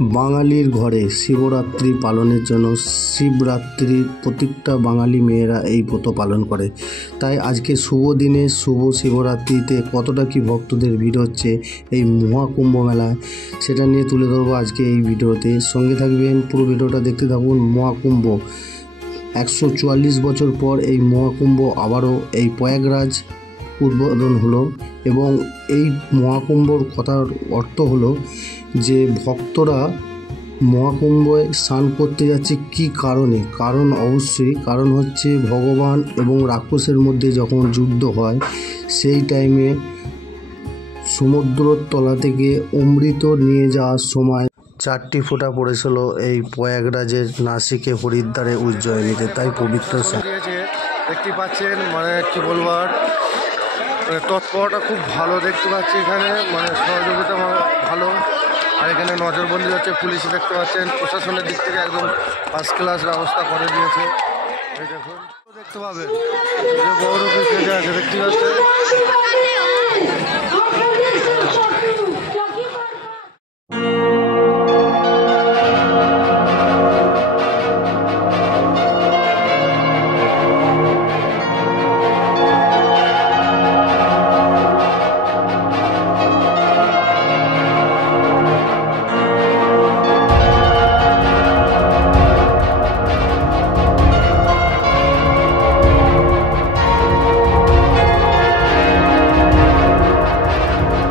বাঙালির ঘরে শিবরাত্রি পালনের জন্য শিবরাত্রির প্রত্যেকটা বাঙালি মেয়েরা এই ব্রত পালন করে। তাই আজকে শুভ দিনে শুভ শিবরাত্রিতে কতটা কি ভক্তদের ভিড় হচ্ছে এই মহাকুম্ভ মেলায়, সেটা নিয়ে তুলে ধরবো আজকে এই ভিডিওতে। সঙ্গে থাকবেন, পুরো ভিডিওটা দেখতে থাকুন। মহাকুম্ভ 144 বছর পর এই মহাকুম্ভ আবারও এই প্রয়াগরাজ উদ্বোধন হলো এবং এই মহাকুম্ভর কথার অর্থ হলো যে ভক্তরা মহাকুম্ভে স্নান করতে যাচ্ছে কি কারণে। কারণ হচ্ছে ভগবান এবং রাক্ষসের মধ্যে যখন যুদ্ধ হয় সেই টাইমে সমুদ্রের তলা থেকে অমৃত নিয়ে যাওয়ার সময় 4টি ফোঁটা পড়েছিল এই প্রয়াগরাজের নাসিকে, হরিদ্বারে, উজ্জয়িনীতে। তাই পবিত্র দেখতে পাচ্ছেন, কি বলবো আর, তৎপরতা খুব ভালো দেখতে পাচ্ছি এখানে, সহযোগিতা ভালো। আর এখানে নজরবন্দি হচ্ছে, পুলিশ দেখতে পাচ্ছেন, প্রশাসনের দিক থেকে একদম ফার্স্ট ক্লাস ব্যবস্থা করে দিয়েছে। এই দেখুন, দেখতে পাবেন যে বড় অফিস আছে, দেখতে পাচ্ছেন